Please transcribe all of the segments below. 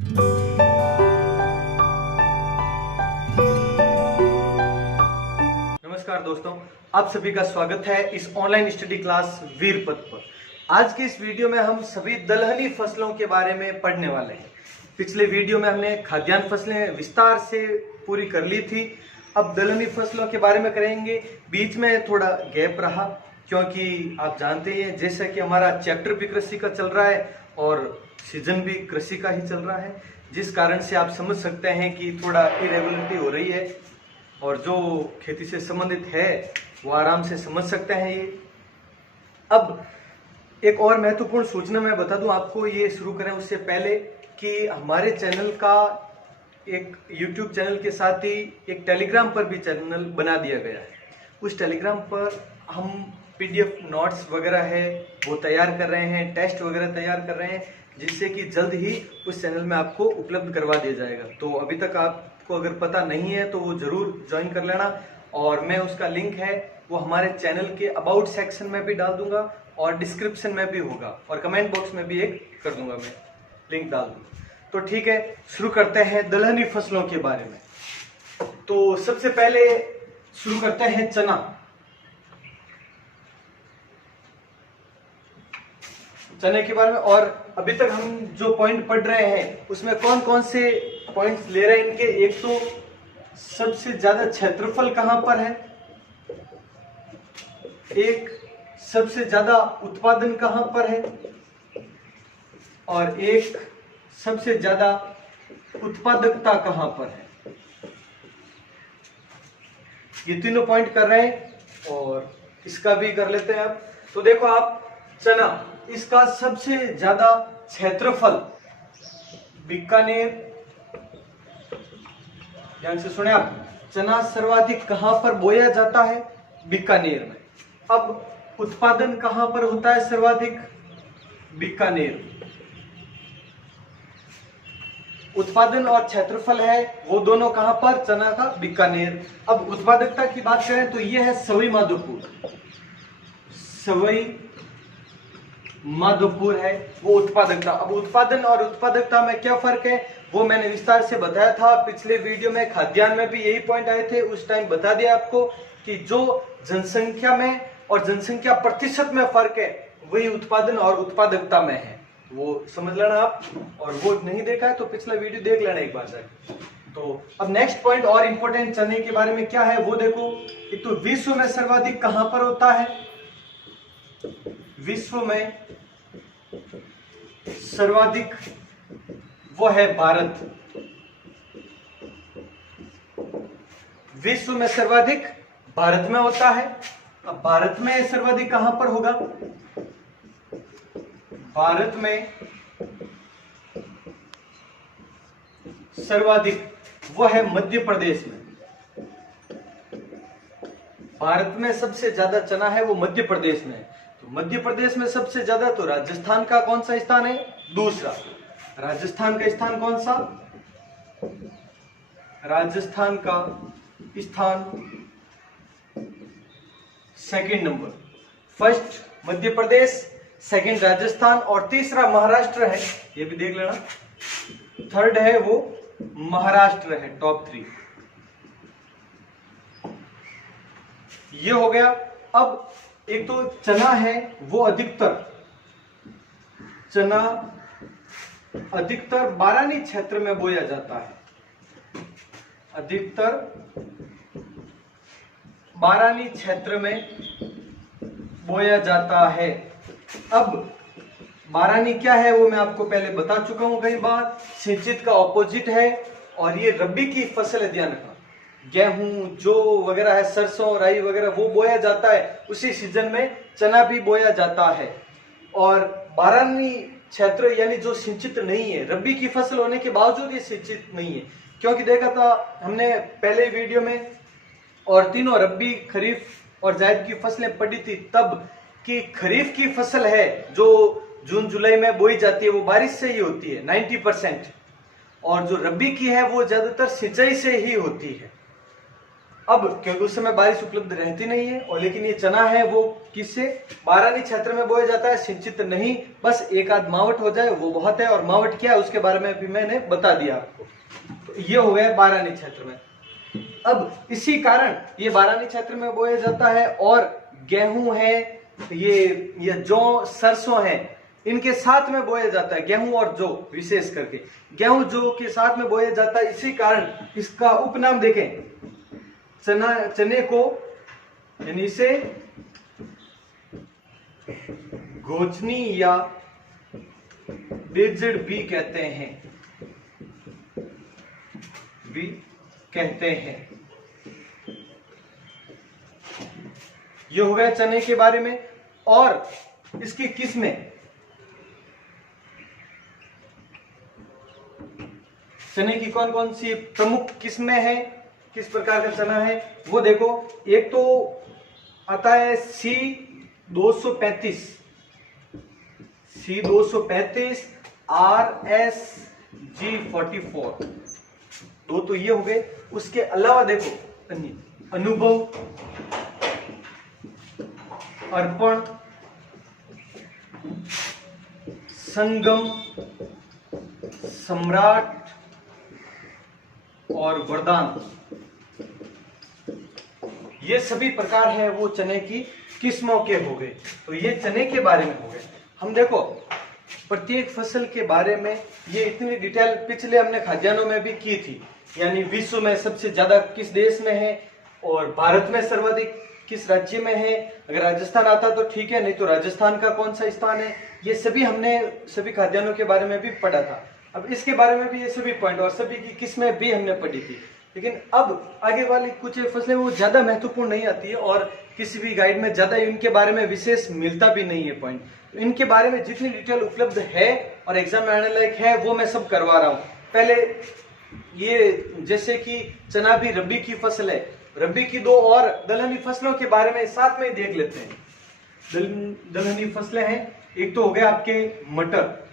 नमस्कार दोस्तों, आप सभी का स्वागत है इस ऑनलाइन स्टडी क्लास वीरपथ पर। आज के इस वीडियो में हम सभी दलहनी फसलों के बारे में पढ़ने वाले हैं। पिछले वीडियो में हमने खाद्यान्न फसलें विस्तार से पूरी कर ली थी। अब दलहनी फसलों के बारे में करेंगे। बीच में थोड़ा गैप रहा क्योंकि आप जानते हैं जैसा कि हमारा चैप्टर भी कृषि का चल रहा है और सीजन भी कृषि का ही चल रहा है, जिस कारण से आप समझ सकते हैं कि थोड़ा इरेगुलरिटी हो रही है और जो खेती से संबंधित है वो आराम से समझ सकते हैं ये। अब एक और महत्वपूर्ण सूचना मैं बता दूं आपको, ये शुरू करें उससे पहले कि हमारे चैनल का एक YouTube चैनल के साथ ही एक टेलीग्राम पर भी चैनल बना दिया गया है। उस टेलीग्राम पर हम PDF नोट्स वगैरह है वो तैयार कर रहे हैं, टेस्ट वगैरह तैयार कर रहे हैं, जिससे कि जल्द ही उस चैनल में आपको उपलब्ध करवा दिया जाएगा। तो अभी तक आपको अगर पता नहीं है तो वो जरूर ज्वाइन कर लेना, और मैं उसका लिंक है वो हमारे चैनल के अबाउट सेक्शन में भी डाल दूंगा और डिस्क्रिप्शन में भी होगा और कमेंट बॉक्स में भी एक कर दूंगा, मैं लिंक डाल दूंगा। तो ठीक है, शुरू करते हैं दलहनी फसलों के बारे में। तो सबसे पहले शुरू करते हैं चना। चने के बारे में, और अभी तक हम जो पॉइंट पढ़ रहे हैं उसमें कौन कौन से पॉइंट्स ले रहे हैं इनके। एक तो सबसे ज्यादा क्षेत्रफल कहां पर है, एक सबसे ज्यादा उत्पादन कहां पर है, और एक सबसे ज्यादा उत्पादकता कहां पर है। ये तीनों पॉइंट कर रहे हैं और इसका भी कर लेते हैं अब। तो देखो आप, चना, इसका सबसे ज्यादा क्षेत्रफल बीकानेर, ध्यान से सुने आप, चना सर्वाधिक कहां पर बोया जाता है? बीकानेर में। अब उत्पादन कहां पर होता है सर्वाधिक? बीकानेर। उत्पादन और क्षेत्रफल है वो दोनों कहां पर? चना का बीकानेर। अब उत्पादकता की बात करें तो यह है सवाई माधोपुर। सवाई माधोपुर है वो उत्पादकता। अब उत्पादन और उत्पादकता में क्या फर्क है वो मैंने विस्तार से बताया था पिछले वीडियो में। खाद्यान्न में भी यही पॉइंट आए थे, उस टाइम बता दिया आपको कि जो जनसंख्या में और जनसंख्या प्रतिशत में फर्क है वही उत्पादन और उत्पादकता में है, वो समझ लेना आप। और वो नहीं देखा है तो पिछला वीडियो देख लेना एक बार जाकर। तो अब नेक्स्ट पॉइंट और इंपॉर्टेंट चने के बारे में क्या है वो देखो। एक तो विश्व में सर्वाधिक कहां पर होता है? विश्व में सर्वाधिक वो है भारत। विश्व में सर्वाधिक भारत में होता है। अब भारत में सर्वाधिक कहां पर होगा? भारत में सर्वाधिक वो है मध्य प्रदेश में। भारत में सबसे ज्यादा चना है वो मध्य प्रदेश में है। तो मध्य प्रदेश में सबसे ज्यादा तो राजस्थान का कौन सा स्थान है? दूसरा। राजस्थान का स्थान कौन सा? राजस्थान का स्थान second number. First Madhya Pradesh, second Rajasthan और तीसरा महाराष्ट्र है, ये भी देख लेना। थर्ड है वो महाराष्ट्र है, टॉप 3 ये हो गया। अब एक तो चना है वो अधिकतर, चना अधिकतर बारानी क्षेत्र में बोया जाता है। अधिकतर बारानी क्षेत्र में बोया जाता है। अब बारानी क्या है वो मैं आपको पहले बता चुका हूं कई बार। सिंचित का ऑपोजिट है और ये रबी की फसल है, ध्यान रखना। गेहूं जो वगैरह है, सरसों राई वगैरह वो बोया जाता है, उसी सीजन में चना भी बोया जाता है। और बारानी क्षेत्र यानी जो सिंचित नहीं है, रबी की फसल होने के बावजूद ये सिंचित नहीं है, क्योंकि देखा था हमने पहले वीडियो में, और तीनों रबी, खरीफ और जायद की फसलें पड़ी थी तब, कि खरीफ की फसल है जो जून जुलाई में बोई जाती है वो बारिश से ही होती है 90%, और जो रबी की है वो ज्यादातर सिंचाई से ही होती है। अब क्योंकि उस समय बारिश उपलब्ध रहती नहीं है, और लेकिन ये चना है वो किससे बारानी क्षेत्र में बोया जाता है, सिंचित नहीं, बस एक आध मावट हो जाए वो बहुत है। और मावट क्या है उसके बारे में भी मैंने बता दिया आपको। तो ये हो गया बारानी क्षेत्र में। अब इसी कारण ये बारानी क्षेत्र में बोया जाता है, और गेहूं है, ये जौ सरसों है, इनके साथ में बोया जाता है। गेहूं और जौ, विशेष करके गेहूं जौ के साथ में बोया जाता है। इसी कारण इसका उपनाम देखें, चने को यानी इसे गोचनी या डेजर्ट भी कहते हैं। ये हो गया चने के बारे में। और इसकी किस्में, चने की कौन कौन सी प्रमुख किस्में हैं, किस प्रकार का चना है वो देखो। एक तो आता है C235, RSG44, दो तो ये हो गए। उसके अलावा देखो अनुभव, अर्पण, संगम, सम्राट और वरदान, ये सभी प्रकार है वो चने की किस्मों के हो गए। तो ये चने के बारे में हो गए। हम देखो प्रत्येक फसल के बारे में ये इतनी डिटेल पिछले हमने खाद्यान्नों में भी की थी, यानी विश्व में सबसे ज्यादा किस देश में है, और भारत में सर्वाधिक किस राज्य में है। अगर राजस्थान आता तो ठीक है, नहीं तो राजस्थान का कौन सा स्थान है, ये सभी हमने सभी खाद्यान्नों के बारे में भी पढ़ा था। अब इसके बारे में भी ये सभी पॉइंट और सभी की किस्में भी हमने पढ़ी थी। लेकिन अब आगे वाली कुछ फसलें वो ज्यादा महत्वपूर्ण नहीं आती है, और किसी भी गाइड में ज्यादा इनके बारे में विशेष मिलता भी नहीं है पॉइंट। तो इनके बारे में जितनी डिटेल उपलब्ध है और एग्जाम में आने लायक है वो मैं सब करवा रहा हूँ। पहले ये जैसे कि चना भी रबी की फसल है, रबी की दो और दलहनी फसलों के बारे में साथ में देख लेते हैं। दलहनी फसलें हैं, एक तो हो गया आपके मटर,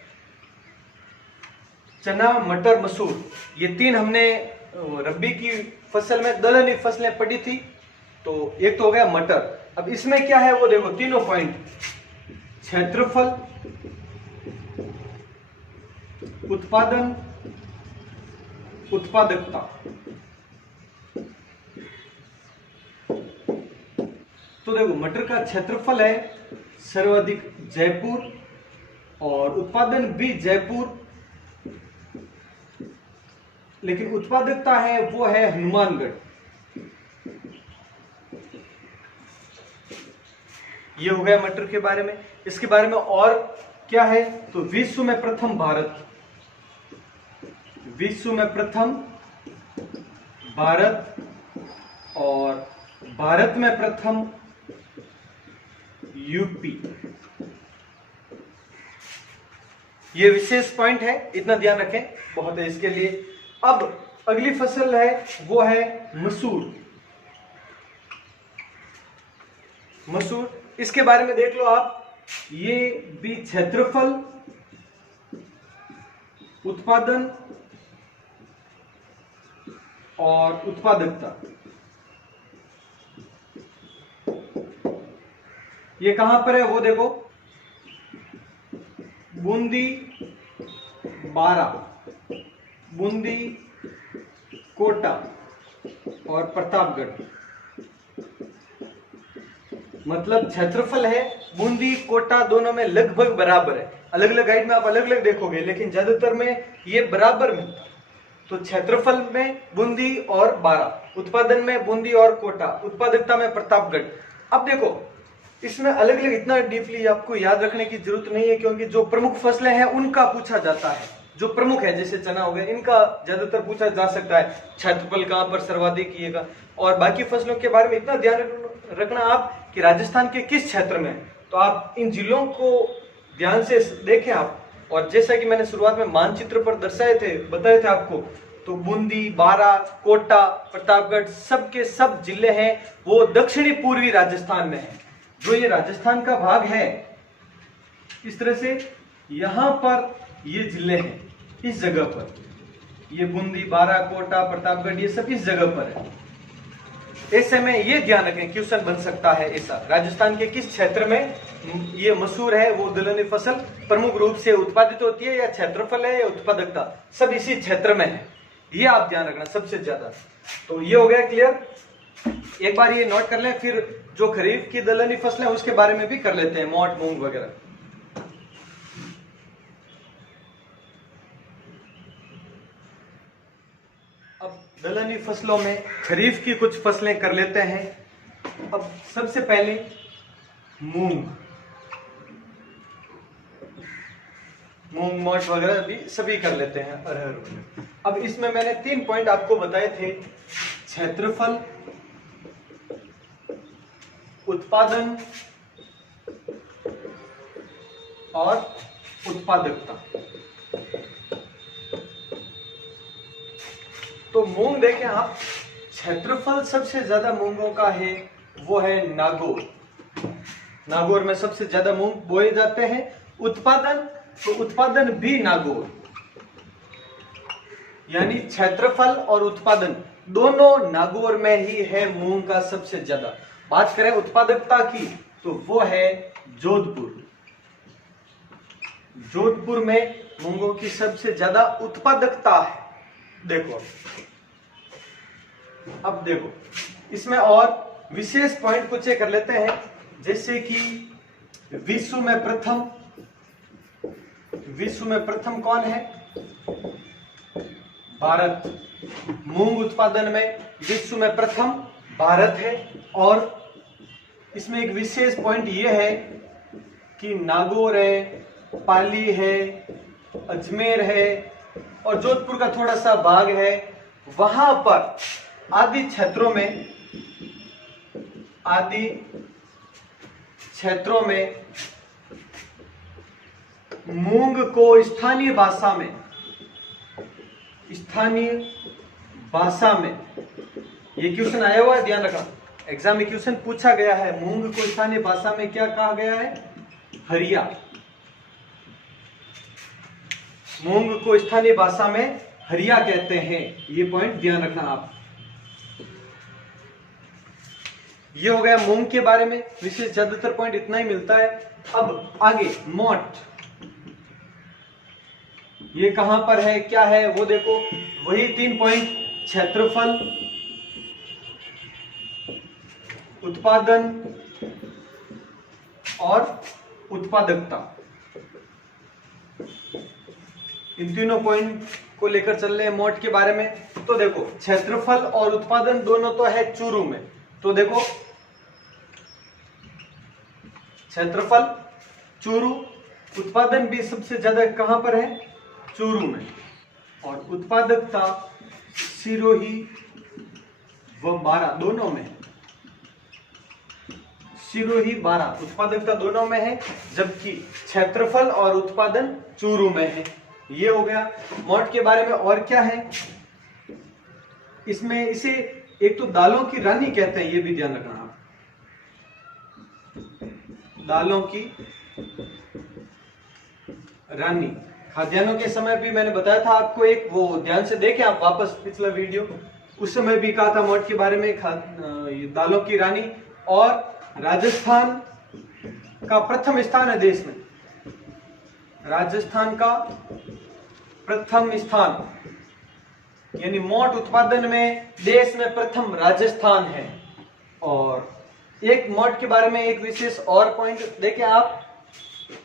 चना, मटर, मसूर, ये तीन हमने रबी की फसल में दलहनी फसलें पढ़ी थी। तो एक तो हो गया मटर। अब इसमें क्या है वो देखो, तीनों पॉइंट, क्षेत्रफल, उत्पादन, उत्पादकता। तो देखो मटर का क्षेत्रफल है सर्वाधिक जयपुर, और उत्पादन भी जयपुर, लेकिन उत्पादकता है वो है हनुमानगढ़। ये हो गया मटर के बारे में। इसके बारे में और क्या है तो विश्व में प्रथम भारत, विश्व में प्रथम भारत, और भारत में प्रथम यूपी। ये विशेष पॉइंट है, इतना ध्यान रखें, बहुत है इसके लिए। अब अगली फसल है वो है मसूर। मसूर, इसके बारे में देख लो आप, ये भी क्षेत्रफल, उत्पादन और उत्पादकता। ये कहां पर है वो देखो, बूंदी, बारा, बूंदी, कोटा और प्रतापगढ़। मतलब क्षेत्रफल है बूंदी कोटा दोनों में लगभग बराबर है। अलग अलग गाइड में आप अलग अलग देखोगे, लेकिन ज्यादातर में ये बराबर मिलता है। तो क्षेत्रफल में बूंदी और बारा, उत्पादन में बूंदी और कोटा, उत्पादकता में प्रतापगढ़। अब देखो इसमें अलग अलग इतना डीपली आपको याद रखने की जरूरत नहीं है, क्योंकि जो प्रमुख फसलें हैं उनका पूछा जाता है। जो प्रमुख है जैसे चना हो गया, इनका ज्यादातर पूछा जा सकता है, क्षेत्रफल कहां पर सर्वाधिक किएगा। और बाकी फसलों के बारे में इतना ध्यान रखना आप कि राजस्थान के किस क्षेत्र में, तो आप इन जिलों को ध्यान से देखें आप। और जैसा कि मैंने शुरुआत में मानचित्र पर दर्शाए थे, बताए थे आपको, तो बूंदी, बारा, कोटा, प्रतापगढ़ सब के सब जिले हैं वो दक्षिणी पूर्वी राजस्थान में है। जो ये राजस्थान का भाग है, इस तरह से यहां पर ये जिले हैं, इस जगह पर ये बूंदी, बारा, कोटा, प्रतापगढ़, ये सब इस जगह पर है। ऐसे में ये ध्यान रखें, क्वेश्चन बन सकता है ऐसा, राजस्थान के किस क्षेत्र में ये मशहूर है वो दलहनी फसल प्रमुख रूप से उत्पादित होती है, या क्षेत्रफल है या उत्पादकता, सब इसी क्षेत्र में है, ये आप ध्यान रखना सबसे ज्यादा। तो ये हो गया क्लियर, एक बार ये नोट कर लें, फिर जो खरीफ की दलहनी फसलें उसके बारे में भी कर लेते हैं, मोट, मूंग वगैरह। अब दलहनी फसलों में खरीफ की कुछ फसलें कर लेते हैं। अब सबसे पहले मूंग, मोट वगैरह भी सभी कर लेते हैं, अरहर वगैरह। अब इसमें मैंने 3 पॉइंट आपको बताए थे, क्षेत्रफल, उत्पादन और उत्पादकता। तो मूंग देखें आप, क्षेत्रफल सबसे ज्यादा मूंगों का है वो है नागौर, नागौर में सबसे ज्यादा मूंग बोए जाते हैं। उत्पादन, तो उत्पादन भी नागौर, यानी क्षेत्रफल और उत्पादन दोनों नागौर में ही है मूंग का सबसे ज्यादा। बात करें उत्पादकता की तो वो है जोधपुर, जोधपुर में मूंगों की सबसे ज्यादा उत्पादकता है। देखो अब देखो इसमें और विशेष पॉइंट कुछ कर लेते हैं, जैसे कि विश्व में प्रथम कौन है? भारत। मूंग उत्पादन में विश्व में प्रथम भारत है। और इसमें एक विशेष पॉइंट ये है कि नागौर है, पाली है, अजमेर है और जोधपुर का थोड़ा सा भाग है, वहां पर आदि क्षेत्रों में मूंग को स्थानीय भाषा में ये क्वेश्चन आया हुआ है, ध्यान रखना, एग्जाम में क्वेश्चन पूछा गया है, मूंग को स्थानीय भाषा में क्या कहा गया है? हरिया। मूंग को स्थानीय भाषा में हरिया कहते हैं, ये पॉइंट ध्यान रखना आप। ये हो गया मूंग के बारे में, विशेष ज्यादातर पॉइंट इतना ही मिलता है। अब आगे मोट, ये कहां पर है, क्या है वो देखो, वही 3 पॉइंट, क्षेत्रफल, उत्पादन और उत्पादकता, इन तीनों पॉइंट को लेकर चल रहे हैं मोट के बारे में। तो देखो क्षेत्रफल और उत्पादन दोनों तो है चूरू में, तो देखो क्षेत्रफल चूरू, उत्पादन भी सबसे ज्यादा कहां पर है? चूरू में। और उत्पादकता सिरोही व बारा दोनों में, सिरोही बारा उत्पादकता दोनों में है, जबकि क्षेत्रफल और उत्पादन चूरू में है। ये हो गया मोट के बारे में। और क्या है इसमें, इसे एक तो दालों की रानी कहते हैं, ये भी ध्यान रखना आप, दालों की रानी। खाद्यान्नों के समय भी मैंने बताया था आपको, एक वो ध्यान से देखें आप वापस पिछला वीडियो, उस समय भी कहा था मोट के बारे में, दालों की रानी। और राजस्थान का प्रथम स्थान है देश में, राजस्थान का प्रथम स्थान, यानी मोट उत्पादन में देश में प्रथम राजस्थान है। और एक मोट के बारे में एक विशेष और पॉइंट देखें आप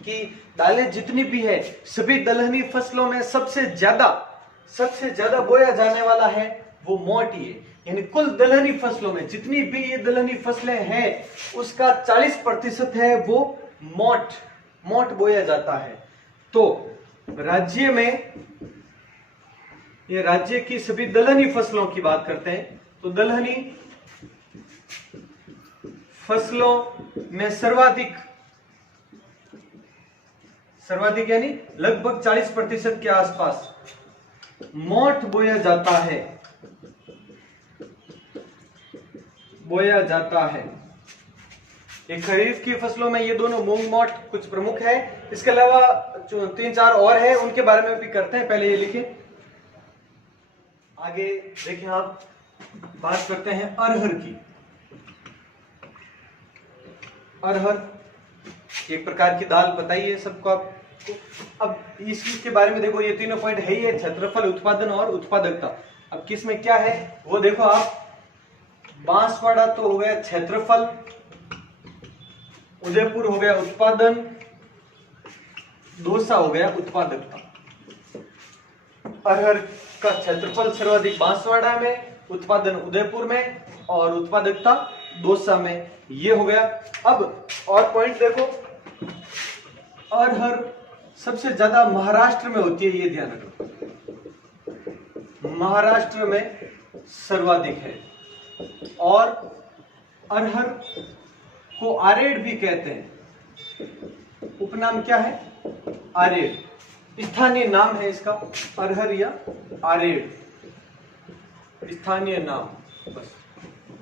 कि दालें जितनी भी है सभी दलहनी फसलों में सबसे ज्यादा बोया जाने वाला है वो मोट ही है, यानी कुल दलहनी फसलों में जितनी भी ये दलहनी फसलें हैं उसका 40% है वो मोट बोया जाता है। तो राज्य में, ये राज्य की सभी दलहनी फसलों की बात करते हैं, तो दलहनी फसलों में सर्वाधिक यानी लगभग 40% के आसपास मोट बोया जाता है। एक खरीफ की फसलों में ये दोनों मूंग मोट कुछ प्रमुख है। इसके अलावा 3-4 और है, उनके बारे में भी करते हैं, पहले ये लिखें। आगे देखें आप, बात करते हैं अरहर की। अरहर एक प्रकार की दाल, पता ही है सबको आपको। अब इसके बारे में देखो, ये तीनों पॉइंट है ही है, क्षेत्रफल, उत्पादन और उत्पादकता। अब किस में क्या है वो देखो आप। बांसवाड़ा तो हो गया क्षेत्रफल, उदयपुर हो गया उत्पादन, दौसा हो गया उत्पादकता। अरहर का क्षेत्रफल सर्वाधिक बांसवाड़ा में, उत्पादन उदयपुर में और उत्पादकता दौसा में, ये हो गया। अब और पॉइंट देखो, अरहर सबसे ज्यादा महाराष्ट्र में होती है, ये ध्यान रखो, महाराष्ट्र में सर्वाधिक है। और अरहर को आरेड़ भी कहते हैं, उपनाम क्या है? आरेड़, स्थानीय नाम है इसका, अरहर या आरेड़, स्थानीय नाम। बस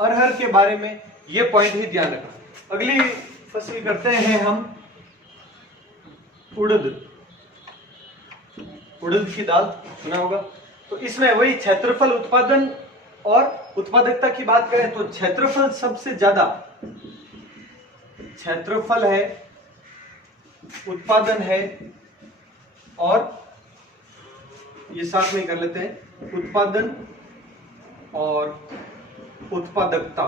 अरहर के बारे में ये पॉइंट ही ध्यान रखना। अगली फसल करते हैं हम उड़द। उड़द की दाल सुना होगा। तो इसमें वही क्षेत्रफल, उत्पादन और उत्पादकता की बात करें तो क्षेत्रफल सबसे ज्यादा, क्षेत्रफल है, उत्पादन है और ये साथ में कर लेते हैं, उत्पादन और उत्पादकता।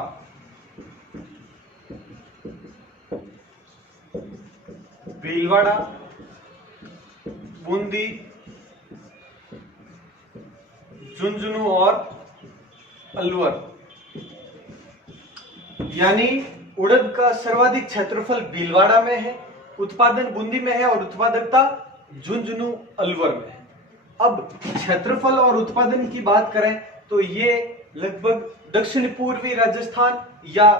भीलवाड़ा, बूंदी, झुंझुनू और अलवर, यानी उड़द का सर्वाधिक क्षेत्रफल भीलवाड़ा में है, उत्पादन बूंदी में है और उत्पादकता झुंझुनू अलवर में है। अब क्षेत्रफल और उत्पादन की बात करें तो ये लगभग दक्षिण पूर्वी राजस्थान या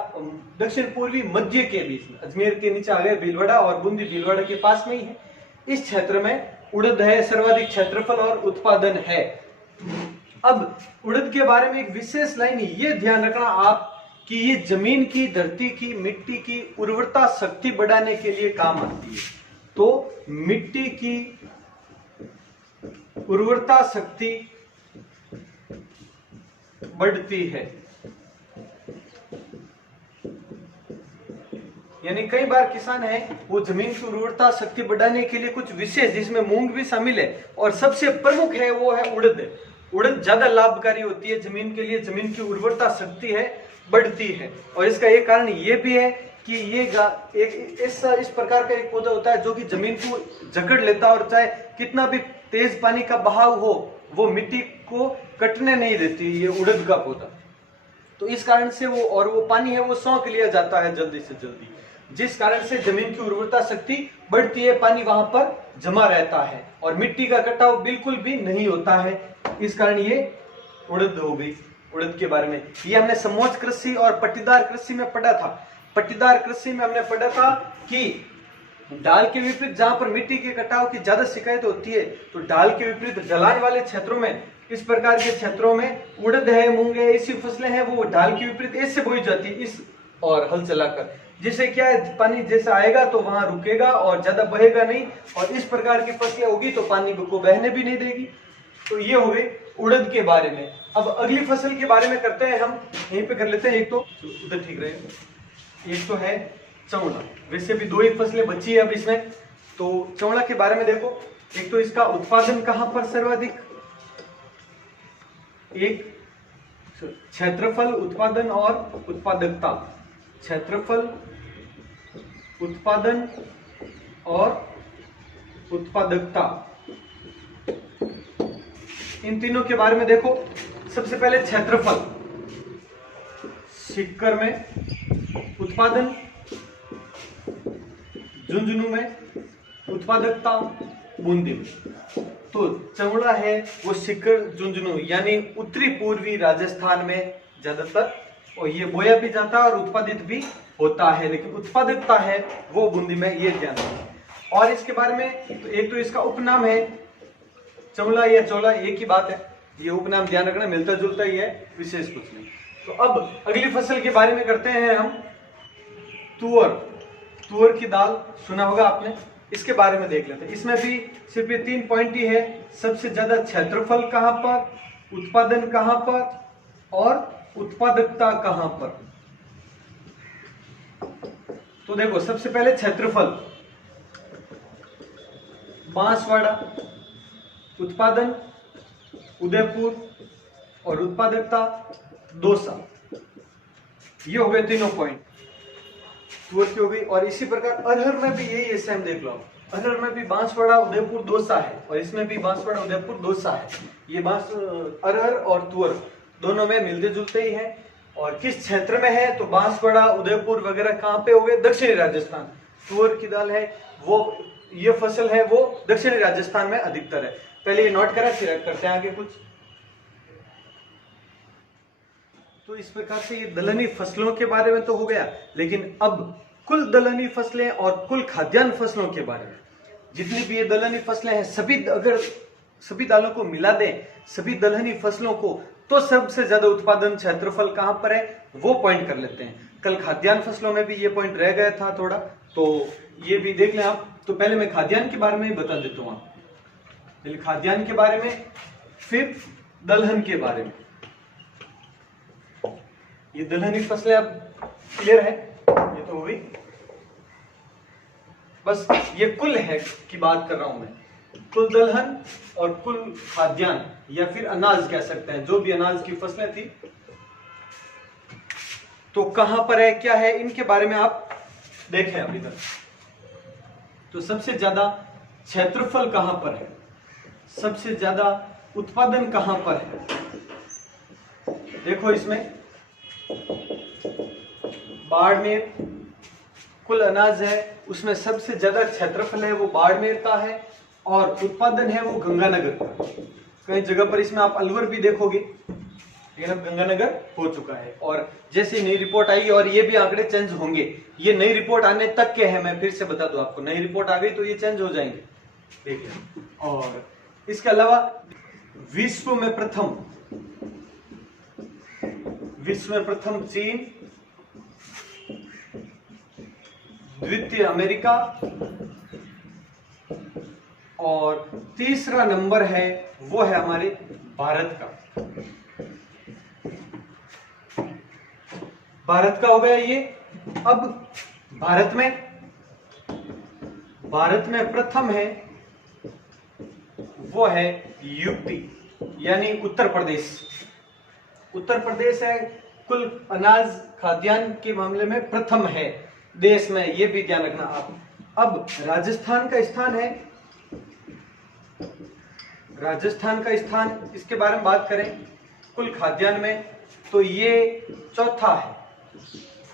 दक्षिण पूर्वी मध्य के बीच में, अजमेर के नीचे आ गए भीलवाड़ा और बूंदी भीलवाड़ा के पास में ही है। इस क्षेत्र में उड़द है, सर्वाधिक क्षेत्रफल और उत्पादन है। अब उड़द के बारे में एक विशेष लाइन ये ध्यान रखना आप कि ये जमीन की, धरती की, मिट्टी की उर्वरता शक्ति बढ़ाने के लिए काम आती है। तो मिट्टी की उर्वरता शक्ति बढ़ती है, यानी कई बार किसान है वो जमीन की उर्वरता शक्ति बढ़ाने के लिए कुछ विशेष, जिसमें मूंग भी शामिल है और सबसे प्रमुख है वो है उड़द। उड़द ज्यादा लाभकारी होती है जमीन के लिए, जमीन की उर्वरता शक्ति है बढ़ती है। और इसका एक कारण ये भी है कि ये एक इस प्रकार का एक पौधा होता है जो कि जमीन को जकड़ लेता है और चाहे कितना भी तेज पानी का बहाव हो वो मिट्टी को कटने नहीं देती, ये उड़द का पौधा। तो इस कारण से वो पानी है वो सौंक लिया जाता है जल्दी से जल्दी, जिस कारण से जमीन की उर्वरता शक्ति बढ़ती है, पानी वहां पर जमा रहता है और मिट्टी का कटाव बिल्कुल भी नहीं होता है। इस कारण ये उड़द हो गई। उड़द के बारे में ये हमने समोच्च कृषि और पट्टीदार कृषि में पढ़ा था। पट्टीदार कृषि में हमने पढ़ा था कि ढाल के विपरीत जहां पर मिट्टी के कटाव की ज्यादा शिकायत होती है तो ढाल के विपरीत ढलान वाले क्षेत्रों में, इस प्रकार के क्षेत्रों में उड़द है, मूंग है, ऐसी फसलें हैं वो ढाल के विपरीत ऐसे बोई जाती है इस और हल चलाकर, जिससे क्या है पानी जैसा आएगा तो वहां रुकेगा और ज्यादा बहेगा नहीं और इस प्रकार की फसलें होगी तो पानी को बहने भी नहीं देगी। तो ये हो गई उड़द के बारे में। अब अगली फसल के बारे में करते हैं हम, यहीं पे कर लेते हैं। एक तो उधर ठीक रहेगा, एक तो है चौड़ा। वैसे भी दो ही फसलें बची है अब इसमें, तो चौड़ा के बारे में देखो। एक तो इसका उत्पादन कहां पर सर्वाधिक, एक क्षेत्रफल, उत्पादन और उत्पादकता। क्षेत्रफल, उत्पादन और उत्पादकता, इन तीनों के बारे में देखो। सबसे पहले क्षेत्रफल, सीकर में, उत्पादन झुंझुनू में, उत्पादकता बूंदी में। तो चौड़ा है वो सीकर झुंझुनू यानी उत्तरी पूर्वी राजस्थान में ज्यादातर, और ये बोया भी जाता है और उत्पादित भी होता है, लेकिन उत्पादकता है वो बूंदी में, ये ध्यान रखें। और इसके बारे में तो एक तो इसका उपनाम है चौला या चौला, एक ही बात है, ये उपनाम ध्यान रखना, मिलता जुलता ही है, विशेष कुछ नहीं। तो अब अगली फसल के बारे में करते हैं हम तुअर। तुअर की दाल सुना होगा आपने, इसके बारे में देख लेते हैं। इसमें भी सिर्फ ये 3 पॉइंट ही है, सबसे ज्यादा क्षेत्रफल कहां पर, उत्पादन कहां पर और उत्पादकता कहां पर। तो देखो सबसे पहले क्षेत्रफल, बांसवाड़ा, उत्पादन उदयपुर और उत्पादकता दौसा, ये हो गए तीनों पॉइंट। तुअर की हो गई। और इसी प्रकार अरहर में भी यही है, सेम देख लो। अरहर में भी बांसवाड़ा उदयपुर दौसा है और इसमें भी बांसवाड़ा उदयपुर दौसा है। ये अरहर और तुअर दोनों में मिलते जुलते ही हैं। और किस क्षेत्र में है तो बांसवाड़ा उदयपुर वगैरह कहाँ पे हो गए, दक्षिणी राजस्थान। तुअर की दाल है वो, ये फसल है वो दक्षिणी राजस्थान में अधिकतर है। पहले ये नोट करा, फिर करते हैं आगे कुछ। तो इस प्रकार से ये दलहनी फसलों के बारे में तो हो गया, लेकिन अब कुल दलहनी फसलें और कुल खाद्यान्न फसलों के बारे में, जितनी भी ये दलहनी फसलें हैं सभी, अगर सभी दालों को मिला दें, सभी दलहनी फसलों को, तो सबसे ज्यादा उत्पादन क्षेत्रफल कहां पर है वो पॉइंट कर लेते हैं। कल खाद्यान्न फसलों में भी ये पॉइंट रह गया था थोड़ा, तो ये भी देख लें आप। तो पहले मैं खाद्यान्न के बारे में ही बता देता हूं आप, पहले खाद्यान्न के बारे में, फिर दलहन के बारे में। ये दलहनी फसलें अब क्लियर है, ये तो हो गई। बस ये कुल है की बात कर रहा हूं मैं, कुल दलहन और कुल खाद्यान्न या फिर अनाज कह सकते हैं, जो भी अनाज की फसलें थी तो कहां पर है, क्या है, इनके बारे में आप देखें अभी तक। तो सबसे ज्यादा क्षेत्रफल कहां पर है, सबसे ज्यादा उत्पादन कहां पर है, देखो इसमें बाड़मेर कुल अनाज है, उसमें सबसे ज्यादा क्षेत्रफल है वो बाड़मेर का है और उत्पादन है वो गंगानगर का। कई जगह पर इसमें आप अलवर भी देखोगे, लेकिन अब गंगानगर हो चुका है। और जैसे नई रिपोर्ट आएगी, और ये भी आंकड़े चेंज होंगे, ये नई रिपोर्ट आने तक के हैं, मैं फिर से बता दूं आपको, नई रिपोर्ट आ गई तो ये चेंज हो जाएंगे, देखिए। और इसके अलावा विश्व में प्रथम चीन, द्वितीय अमेरिका और तीसरा नंबर है वो है हमारे भारत का। भारत का हो गया ये। अब भारत में प्रथम है वो है यूपी यानी उत्तर प्रदेश। उत्तर प्रदेश है कुल अनाज खाद्यान्न के मामले में प्रथम है देश में, ये भी ध्यान रखना आप। अब राजस्थान का स्थान है, राजस्थान का स्थान, इसके बारे में बात करें कुल खाद्यान्न में तो ये चौथा है,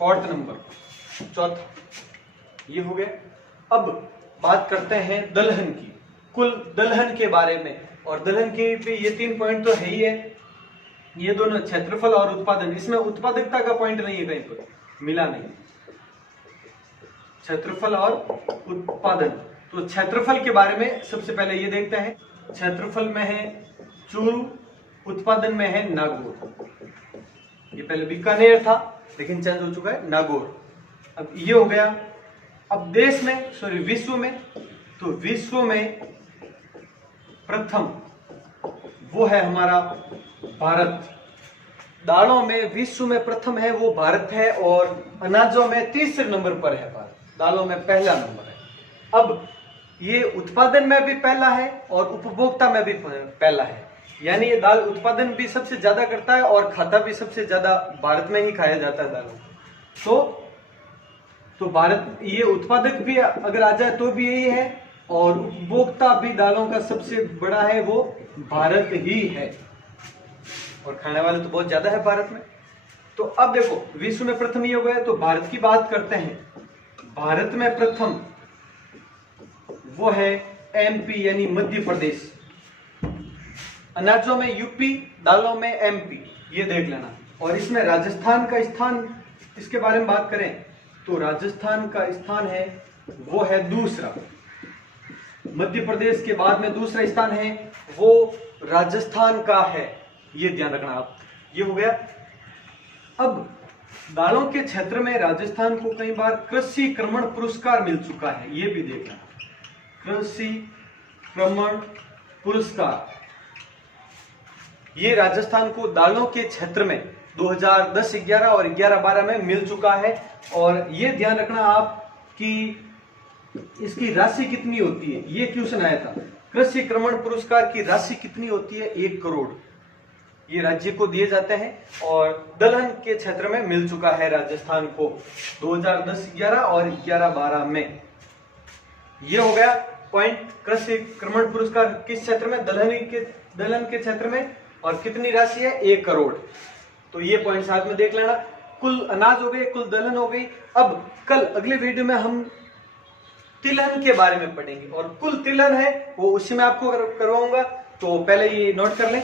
4th नंबर, चौथा, ये हो गया। अब बात करते हैं दलहन की, कुल दलहन के बारे में। और दलहन के भी ये 3 पॉइंट तो है ही है, ये दोनों क्षेत्रफल और उत्पादन। इसमें उत्पादकता का पॉइंट नहीं है, कहीं पर मिला नहीं, क्षेत्रफल और उत्पादन। तो क्षेत्रफल के बारे में सबसे पहले ये देखते हैं। क्षेत्रफल में है चूरू, उत्पादन में है नागौर। ये पहले बीकानेर था लेकिन चेंज हो चुका है नागौर। अब ये हो गया। अब देश में, सॉरी विश्व में, तो विश्व में प्रथम वो है हमारा भारत। दालों में विश्व में प्रथम है वो भारत है और अनाजों में तीसरे नंबर पर है भारत, दालों में पहला नंबर है। अब ये उत्पादन में भी पहला है और उपभोक्ता में भी पहला है, यानी ये दाल उत्पादन भी सबसे ज्यादा करता है और खाता भी सबसे ज्यादा भारत में ही खाया जाता है दालों। तो भारत, ये उत्पादक भी अगर आ जाए तो भी यही है और उपभोक्ता भी दालों का सबसे बड़ा है वो भारत ही है, और खाने वाले तो बहुत ज्यादा है भारत में। तो अब देखो विश्व में प्रथम ही हो गया, तो भारत की बात करते हैं। भारत में प्रथम वो है एमपी यानी मध्य प्रदेश, अनाजों में यूपी, दालों में एमपी, ये देख लेना। और इसमें राजस्थान का स्थान, इसके बारे में बात करें तो राजस्थान का स्थान है वो है दूसरा, मध्य प्रदेश के बाद में दूसरा स्थान है वो राजस्थान का है, ये ध्यान रखना आप। ये हो गया। अब दालों के क्षेत्र में राजस्थान को कई बार कृषि क्रमण पुरस्कार मिल चुका है, ये भी देखना, कृषि क्रमण पुरस्कार ये राजस्थान को दालों के क्षेत्र में 2010-11 और 11-12 में मिल चुका है। और ये ध्यान रखना आप कि इसकी राशि कितनी होती है, ये क्वेश्चन आया था। कृषि क्रमण पुरस्कार की राशि कितनी होती है? 1 करोड़ ये राज्य को दिए जाते हैं और दलहन के क्षेत्र में मिल चुका है राजस्थान को 2010-11 और 11-12 में। ये हो गया पॉइंट। कृषि क्रमण पुरस्कार किस क्षेत्र में? दलहन के क्षेत्र में। और कितनी राशि है? 1 करोड़। तो ये पॉइंट साथ में देख लेना। कुल अनाज हो गए, कुल दलहन हो गई। अब कल अगले वीडियो में हम तिलहन के बारे में पढ़ेंगे और कुल तिलहन है वो उसी में आपको करवाऊंगा। तो पहले ये नोट कर लें।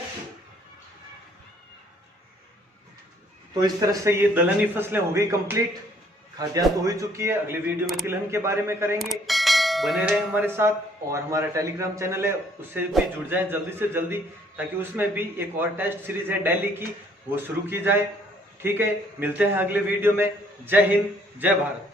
तो इस तरह से ये दलहनी फसलें हो गई कंप्लीट, खाद्यान्न तो हो ही चुकी है। अगली वीडियो में तिलहन के बारे में करेंगे। बने रहे हमारे साथ और हमारा टेलीग्राम चैनल है उससे भी जुड़ जाएं जल्दी से जल्दी, ताकि उसमें भी एक और टेस्ट सीरीज है डेली की, वो शुरू की जाए। ठीक है, मिलते हैं अगले वीडियो में। जय हिंद, जय भारत।